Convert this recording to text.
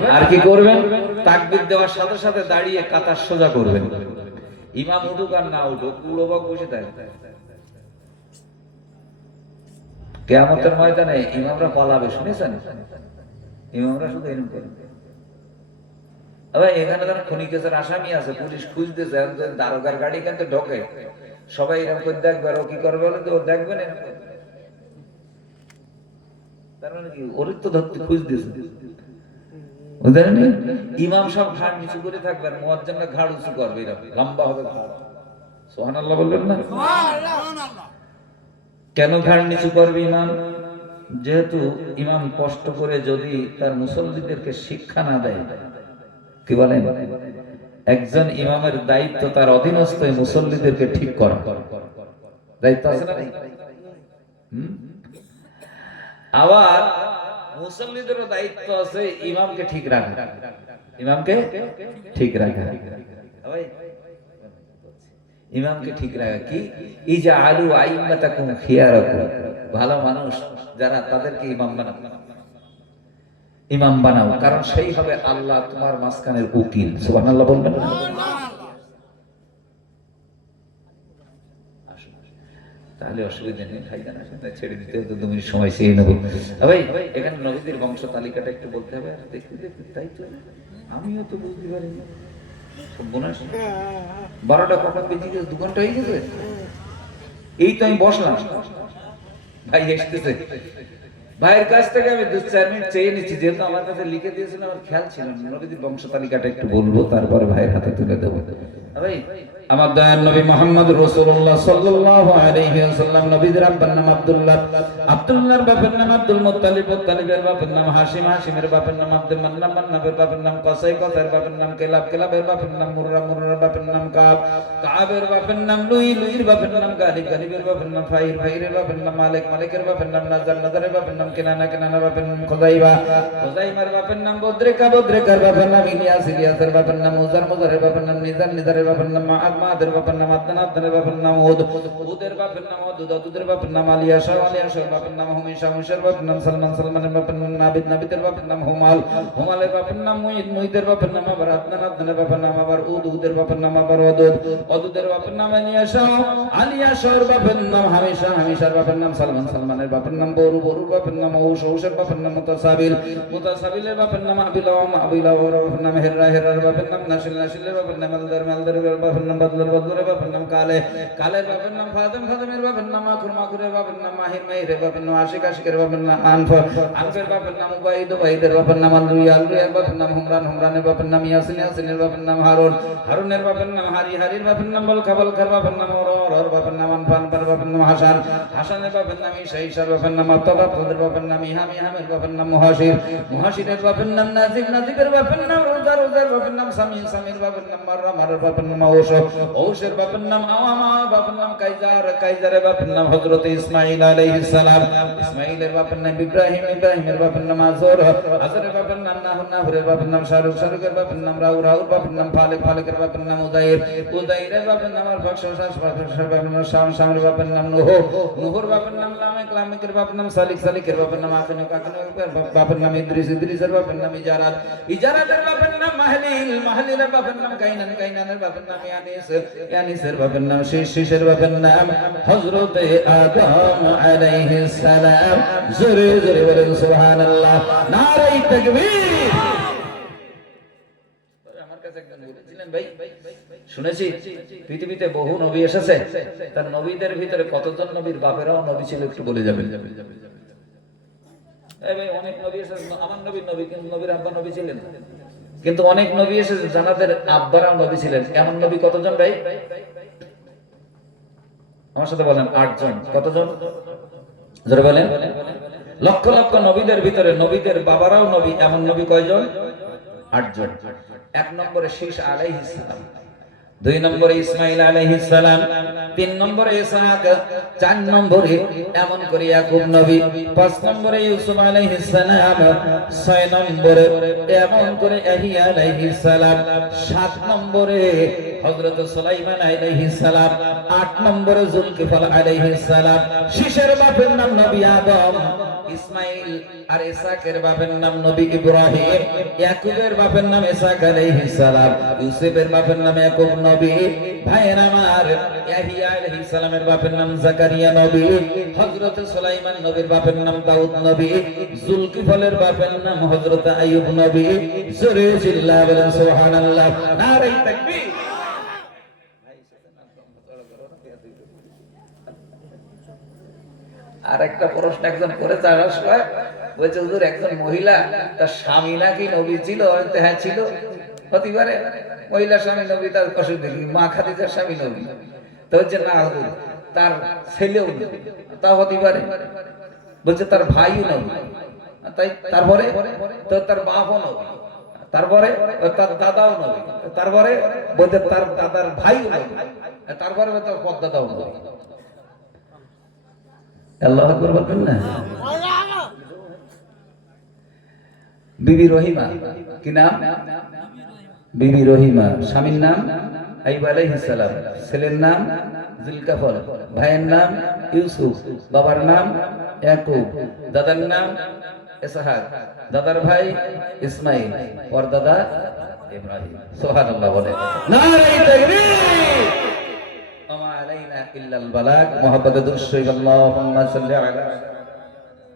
আর কি করবেন? তাকবীর দেওয়ার সাথে সাথে দাঁড়িয়ে কাতার সোজা করবেন। ইমাম উঠুক আর না উঠুক, উলুবক বসে থাকবে। কিয়ামতের ময়দানে ইমামরা পালাবে, শুনেছেন? ইমামরা শুধু এরকম করবে। এখানে যারা খুনি কেসের আসামি আছে, পুলিশ খুঁজতেছে, দারোগার গাড়ি কিন্তু ঢোকে, সবাই এরকম করে দেখবে। আর ও কি করবে বলে তো, ও দেখবেন তার মানে কি, ওর তো ধরতে খুঁজতেছে। ইমাম সব ঘাড় নিচু করে থাকবে, আর মুয়াজ্জিনরা ঘাড় উঁচু করবে, এরকম লম্বা হবে ঘাড়। সুবহানাল্লাহ বলবেন না? কেন ঘাড় নিচু করবে ইমাম? যেহেতু ইমাম কষ্ট করে যদি তার মুসল্লিদেরকে শিক্ষা না দেয়, কি বলেন, একজন ইমামের দায়িত্ব তার অধীনস্থ মুসল্লিদেরকে ঠিক করা, দায়িত্ব আছে না? আবার মুসল্লিদেরও দায়িত্ব আছে ইমামকে ঠিক রাখা, ইমামকে ঠিক রাখা, ইমামকে ঠিক রাখা কি? এই যে আলু আইম্মাতাকুম খিয়ারাকুম, ভালো মানুষ যারা, তাদেরকে ইমাম বানাও, ইমাম বানাও, কারণ সেই হবে আল্লাহ তোমার মাঝখানের উকিল। সুবহানাল্লাহ বলবেন না? তাহলে অসুবিধা নেই, ভাইজান আসেন, ছেড়ে দিতে হতো 2 মিনিট সময় চেয়ে নেব। ভাই এখানে নবীদের বংশ তালিকাটা একটু বলতে হবে, আর দেখতে দেখতে তাই তো আমিও তো বুঝতে পারি না। 12টা কখন বেজে গেছে, 2 ঘন্টা হয়ে গেছে। এই তো আমি বসলাম, ভাই এসতেছে, ভাইয়ের কাছ থেকে আমি 2-4 মিনিট চেয়ে নিচ্ছি, যেহেতু আমার কাছে লিখে দিয়েছিল, আমার খেয়াল ছিল না। নবীদের বংশ তালিকাটা একটু বলবো, তারপর ভাইয়ের হাতে তুলে দেবো। ভাই আমার দয়ার নবী মুহাম্মদ রাসূলুল্লাহ সাল্লাল্লাহু আলাইহি ওয়াসাল্লাম, নবীদের আব্বার নাম আব্দুল্লাহ, আব্দুল্লাহর বাপের নাম আব্দুল মুত্তালিব, মুত্তালিবের বাপের নাম হাশিম, হাশিমের বাপের নাম আব্দুল মান্নান, মান্নানের বাপের নাম কসাই, কসাইয়ের বাপের নাম কিলাব, কিলাবের বাপের নাম মুররা, মুররার বাপের নাম কাব, কাবের বাপের নাম লুই, লুইয়ের বাপের নাম গালিব, গালিবের বাপের নাম ফাইর, ফাইরের বাপের নাম মালিক, মালিকের বাপের নাম নাজার, নাজারের বাপের নাম কিনানা, কিনানার বাপের নাম খুজাইবা, খুজাইমার বাপের নাম বদরেকা, বদরেকার বাপের নাম ইলিয়াস, ইলিয়াসের বাপের নাম মুজার, মুজারের বাপের নাম নিজার, নিজারের বাপের নাম মাআদ, মাআদের বাপের নাম আদনান, আদনানের বাপের নাম উদ, উদের বাপের নাম উদ, উদের বাপের নাম আলিয়াশা, আলিয়াশার বাপের নাম হুমাইশা, হুমাইশার বাপের নাম সালমান, সালমানের বাপের নাম নাবিদ, নাবিদের বাপের নাম হুমাল, হুমালের বাপের নাম মুঈদ, মুঈদের বাপের নাম আবার আদনান, আদনানের বাপের নাম আবার উদ, উদের বাপের নাম আবার উদুদ, উদুদের বাপের নাম আলিয়াশা, আলিয়াশার বাপের নাম হামিশা, হামিশার বাপের নাম সালমান, সালমানের বাপের নাম বরু, বরুর বাপের নাম ঔস, ঔসের বাপের নাম মুতাসাবিল, মুতাসাবিলের বাপের নাম আবিলাম, আবিলাওর বাপের নাম হেররা, হেররার বাপের নাম নাসিল, নাসিলের বাপের নাম মালদার, মালদারের বাপের নাম বদলুর, বদলুরের বাপের নাম কালে, কালের বাপের নাম ফাতেম, ফাতেমের বাপের নাম মাকুর, মাকুরের বাপের নাম মাহির, মাহিরের বাপের নাম আশিক, আশিকের বাপের নাম আনফ, আনফের বাপের নাম উবাইদ, উবাইদের বাপের নাম আলরুই, আলরুইয়ের বাপের নাম হুমরান, হুমরানের বাপের নাম ইয়াসিন, ইয়াসিনের বাপের নাম হারুন, হারুনের বাপের নাম হারি, হারির বাপের নাম বলকা, বলকার বাপের নাম ওর, ওর বাপের নাম আনফান, আনফার বাপের নাম হাসান, হাসানের বাপের নাম ঈশা, ঈশার বাপের নাম আত্তাবা, আত্তাদের বাপের নাম ইহাম, ইহামের বাপের নাম মুহাশির, মুহাশিরের বাপের নাম নাজিব, নাজিবের বাপের নাম রোজা, রোজার বাপের নাম সামি, সামির বাপের নাম মাররা, মাররার বাপের নাম ঔস, ঔসের বাপের নাম আওয়ামা, বাপের নাম কাইজার, কাইজারের বাপের নাম হযরত ইসমাঈল আলাইহিস সালাম, ইসমাঈলের বাপের নাম ইব্রাহিম, ইব্রাহিমের বাপের নাম আযর, আযরের বাপের নাম নাহুর, নাহুরের বাপের নাম শারুক, শারুকের বাপের নাম রাউ, রাউর বাপের নাম ফালেক, ফালেকের বাপের নাম উদাইর, উদাইরের বাপের নাম আরফাক, শাস, শাসের বাপের নাম শাম, শামের বাপের নাম নূহ, নূহর বাপের নাম লামেক, লামেকের বাপের নাম সালিক, সালিকের বাপের নাম আখিনুক, আখিনুকের বাপের নাম ইদ্রিস, ইদ্রিসের বাপের নাম ইজারাত, ইজারাতের বাপের নাম মাহলিল, মাহলিলের বাপের নাম কাইনান, কাইনানের বাপের নাম ইয়ানিস, ইয়ানিসের বাপের নাম শীষ, শীষের বাপের নাম হযরত আদম আলাইহিস সালাম। জোরে জোরে বলেন সুবহানাল্লাহ, নারে তাকবীর। আমার কাছে একজন বলেছিলেন, ভাই শুনেছি পৃথিবীতে বহু নবী এসেছে, তার নবীদের ভিতরে কতজন নবীর বাপেরাও নবী ছিল, একটু বলে যাবেন? ভাই অনেক নবী এসেছে, আমার নবীর নবী, কিন্তু নবীর আব্বা নবী ছিলেন, কিন্তু অনেক নবী এসেছে জানাদের আব্বারাও নবী ছিলেন। এমন নবী কতজন ভাই? আমার সাথে বলেন 8 জন। কতজন? জোরে বলেন। লক্ষ লক্ষ নবীদের ভিতরে নবীদের বাবারাও নবী, এমন নবী কয়জন? 8 জন। 1 নম্বরে শীষ আলাইহিস সালাম, 2 নম্বরে ইসমাঈল আলাইহিস সালাম, 3 নম্বরে ইসহাক, 4 নম্বরে এমন করে ইয়াকুব নবী, 5 নম্বরে ইউসুফ আলাইহিস সালাম, 6 নম্বরে এমন করে ইয়াহইয়া আলাইহিস সালাম, 7 নম্বরে হযরত সুলাইমান আলাইহিস সালাম, 8 নম্বরে যুলকিফল আলাইহিস সালাম। শীষের বাপের নাম নবী আদম, ইসমাইল আর ইসাকের বাপের নাম নবী ইব্রাহিম, ইয়াকুবের বাপের নাম ইসাক আলাইহিস সালাম, ইউসুফের বাপের নাম ইয়াকুব নবী, ভাইয়ের আমার ইয়াহিয়া আলাইহিস সালামের বাপের নাম জাকারিয়া নবী, হযরত সুলাইমান নবীর বাপের নাম দাউদ নবী, যুলকিফলের বাপের নাম হযরত আইয়ুব নবী। জোরে চিল্লা বলেন সুবহানাল্লাহ, নারে তাকবীর। আর একটা প্রশ্ন একজন করে যাওয়ার সময় বলছে, হুজুর একজন মহিলা তার স্বামী নাকি নবী ছিল? হ্যাঁ ছিল, হতে পারে মহিলা স্বামী নবী, তার অসুবিধা কি? মা খাদিজার স্বামী নবী? তো হচ্ছে না হুজুর, তার ছেলেও নবী, তা হতে পারে। বলছে তার ভাইও নবী, তাই তারপরে তো তার বাপও নবী, তারপরে তার দাদাও নবী, তারপরে বলছে তার দাদার ভাইও নবী, তারপরে তার পদ্মাদাও নবী। আল্লাহু আকবার বলবেন না? বিবি রহিমা, কি নাম? বিবি রহিমা। স্বামীর নাম আইয়ুব আলাইহিস সালাম, ছেলের নাম যুলকাফল, ভাইয়ের নাম ইউসুফ, বাবার নাম ইয়াকুব, দাদার নাম ইসহাক, দাদার ভাই ইসমাইল, পরদাদা ইব্রাহিম। সুবহানাল্লাহ বলে, নারে তাকবীর। ওয়া মা আলাইনা ইল্লাল বালাগ। মুহাম্মাদুর রাসূলুল্লাহ, আল্লাহুম্মা সাল্লি আলা